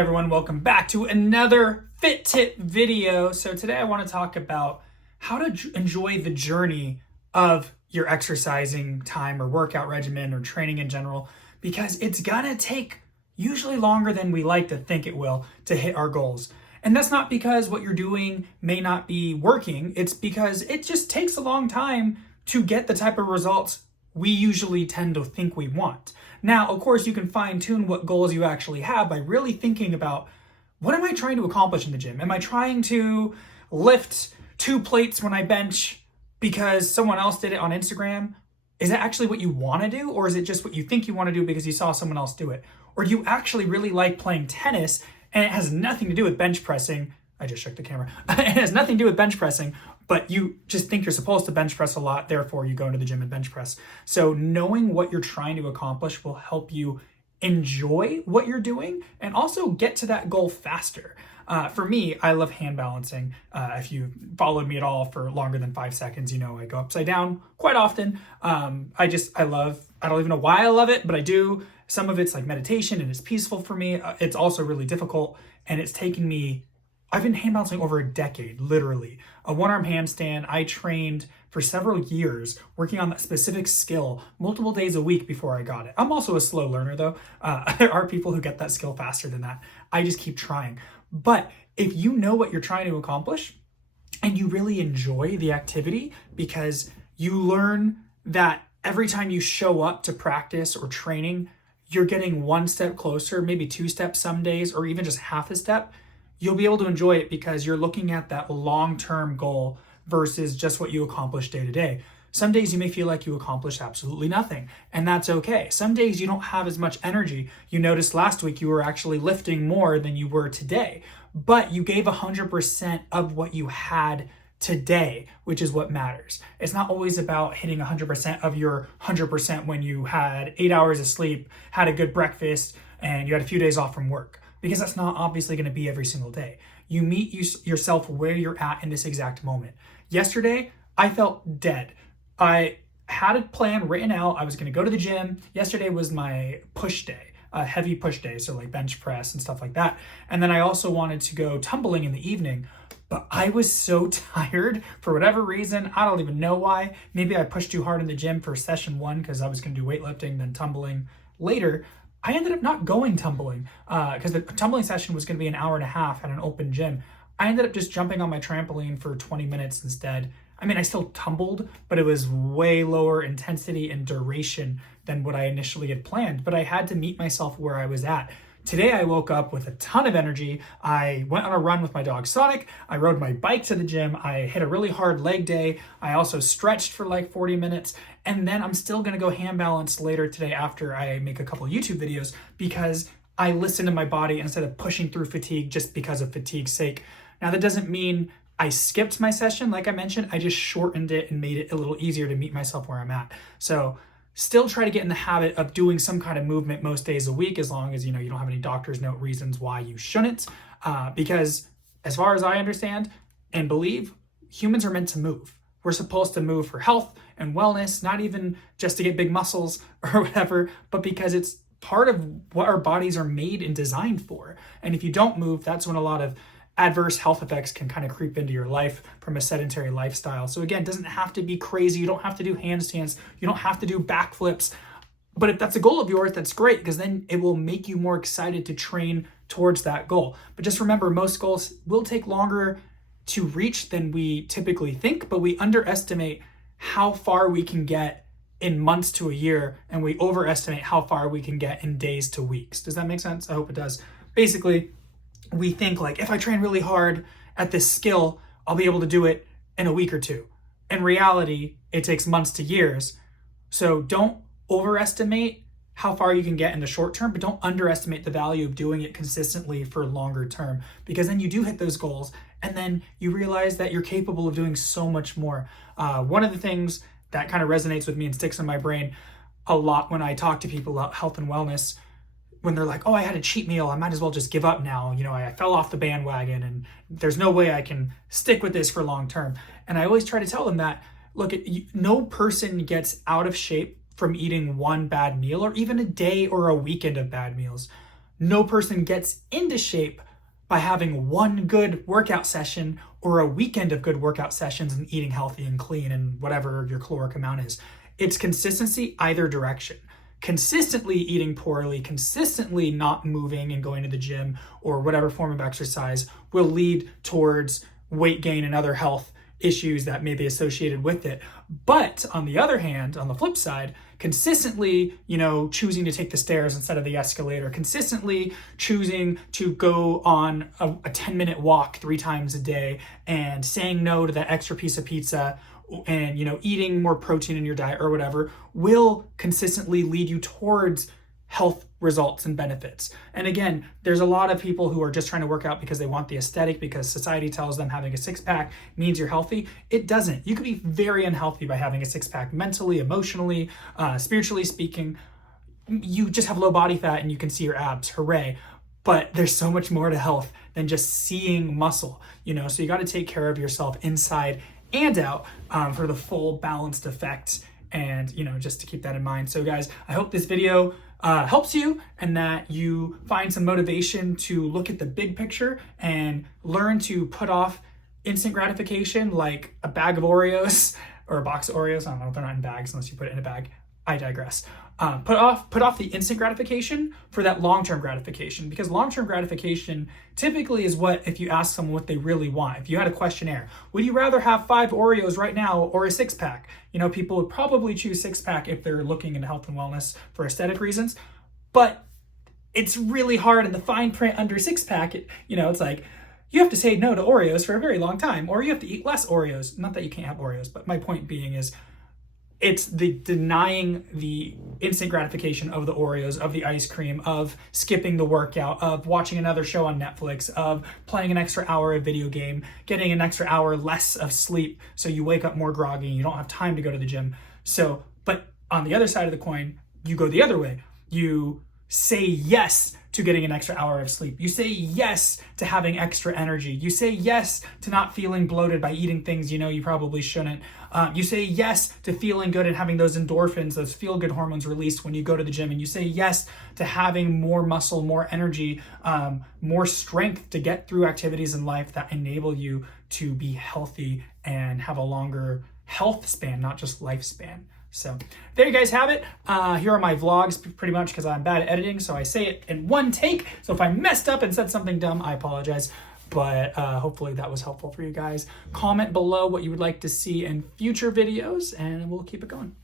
everyone, welcome back to another Fit Tip video. So today I want to talk about how to enjoy the journey of your exercising time or workout regimen or training in general, because it's gonna take usually longer than we like to think it will to hit our goals. And that's not because what you're doing may not be working, it's because it just takes a long time to get the type of results we usually tend to think we want. Now, of course, you can fine tune what goals you actually have by really thinking about, what am I trying to accomplish in the gym? Am I trying to lift 2 plates when I bench because someone else did it on Instagram? Is that actually what you want to do? Or is it just what you think you want to do because you saw someone else do it? Or do you actually really like playing tennis and it has nothing to do with bench pressing? I just shook the camera. It has nothing to do with bench pressing, but you just think you're supposed to bench press a lot, therefore you go into the gym and bench press. So knowing what you're trying to accomplish will help you enjoy what you're doing and also get to that goal faster. For me, I love hand balancing. If you followed me at all for longer than 5 seconds, you know I go upside down quite often. I don't even know why I love it, but I do. Some of it's like meditation and it's peaceful for me. It's also really difficult, and it's taken me, I've been hand balancing over a decade, literally. A one-arm handstand, I trained for several years working on that specific skill multiple days a week before I got it. I'm also a slow learner though. There are people who get that skill faster than that. I just keep trying. But if you know what you're trying to accomplish and you really enjoy the activity, because you learn that every time you show up to practice or training, you're getting 1 step closer, maybe 2 steps some days, or even just half a step, you'll be able to enjoy it because you're looking at that long-term goal versus just what you accomplish day to day. Some days you may feel like you accomplished absolutely nothing, and that's okay. Some days you don't have as much energy. You noticed last week you were actually lifting more than you were today, but you gave 100% of what you had today, which is what matters. It's not always about hitting 100% of your 100% when you had 8 hours of sleep, had a good breakfast, and you had a few days off from work, because that's not obviously going to be every single day. You meet yourself where you're at in this exact moment. Yesterday, I felt dead. I had a plan written out. I was going to go to the gym. Yesterday was my push day, a heavy push day, so like bench press and stuff like that. And then I also wanted to go tumbling in the evening, but I was so tired for whatever reason. I don't even know why. Maybe I pushed too hard in the gym for session 1 because I was going to do weightlifting, then tumbling later. I ended up not going tumbling because the tumbling session was going to be an hour and a half at an open gym. I ended up just jumping on my trampoline for 20 minutes instead. I mean, I still tumbled, but it was way lower intensity and duration than what I initially had planned. But I had to meet myself where I was at. Today, I woke up with a ton of energy. I went on a run with my dog Sonic. I rode my bike to the gym. I hit a really hard leg day. I also stretched for like 40 minutes. And then I'm still gonna go hand balance later today after I make a couple YouTube videos, because I listen to my body instead of pushing through fatigue just because of fatigue's sake. Now, that doesn't mean I skipped my session. Like I mentioned, I just shortened it and made it a little easier to meet myself where I'm at. So still try to get in the habit of doing some kind of movement most days a week, as long as you don't have any doctor's note reasons why you shouldn't. Because as far as I understand and believe, humans are meant to move. We're supposed to move for health and wellness, not even just to get big muscles or whatever, but because it's part of what our bodies are made and designed for. And if you don't move, that's when a lot of adverse health effects can kind of creep into your life from a sedentary lifestyle. So again, it doesn't have to be crazy. You don't have to do handstands. You don't have to do backflips. But if that's a goal of yours, that's great, because then it will make you more excited to train towards that goal. But just remember, most goals will take longer to reach than we typically think, but we underestimate how far we can get in months to a year, and we overestimate how far we can get in days to weeks. Does that make sense? I hope it does. Basically, we think like, if I train really hard at this skill, I'll be able to do it in a week or 2. In reality, it takes months to years. So don't overestimate how far you can get in the short term, but don't underestimate the value of doing it consistently for longer term, because then you do hit those goals and then you realize that you're capable of doing so much more. One of the things that kind of resonates with me and sticks in my brain a lot when I talk to people about health and wellness, when they're like, oh, I had a cheat meal, I might as well just give up now. I fell off the bandwagon and there's no way I can stick with this for long term. And I always try to tell them that, look, no person gets out of shape from eating one bad meal or even a day or a weekend of bad meals. no person gets into shape by having one good workout session or a weekend of good workout sessions and eating healthy and clean and whatever your caloric amount is. It's consistency either direction. Consistently eating poorly, consistently not moving and going to the gym or whatever form of exercise will lead towards weight gain and other health issues that may be associated with it. But on the other hand, on the flip side, consistently, choosing to take the stairs instead of the escalator, consistently choosing to go on a 10-minute walk 3 times a day and saying no to that extra piece of pizza and, eating more protein in your diet or whatever will consistently lead you towards health results and benefits. And again, there's a lot of people who are just trying to work out because they want the aesthetic, because society tells them having a six-pack means you're healthy. It doesn't. You could be very unhealthy by having a six-pack mentally, emotionally, spiritually speaking. You just have low body fat and you can see your abs. Hooray. But there's so much more to health than just seeing muscle, so you got to take care of yourself inside and out for the full balanced effect. And, just to keep that in mind. So guys, I hope this video helps you and that you find some motivation to look at the big picture and learn to put off instant gratification like a bag of Oreos or a box of Oreos. I don't know, they're not in bags unless you put it in a bag. I digress. Put off the instant gratification for that long-term gratification, because long-term gratification typically is what, if you ask someone what they really want, if you had a questionnaire, would you rather have 5 Oreos right now or a six-pack? People would probably choose six-pack if they're looking into health and wellness for aesthetic reasons, but it's really hard in the fine print under six-pack. It's like, you have to say no to Oreos for a very long time, or you have to eat less Oreos. Not that you can't have Oreos, but my point being is, it's the denying the instant gratification of the Oreos, of the ice cream, of skipping the workout, of watching another show on Netflix, of playing an extra hour of video game, getting an extra hour less of sleep so you wake up more groggy and you don't have time to go to the gym. So, but on the other side of the coin, you go the other way. You say yes to getting an extra hour of sleep. You say yes to having extra energy. You say yes to not feeling bloated by eating things you probably shouldn't. You say yes to feeling good and having those endorphins, those feel-good hormones released when you go to the gym. And you say yes to having more muscle, more energy, more strength to get through activities in life that enable you to be healthy and have a longer health span, not just lifespan. So there you guys have it. Here are my vlogs, pretty much because I'm bad at editing, so I say it in one take. So if I messed up and said something dumb, I apologize. But hopefully that was helpful for you guys. Comment below what you would like to see in future videos, and we'll keep it going.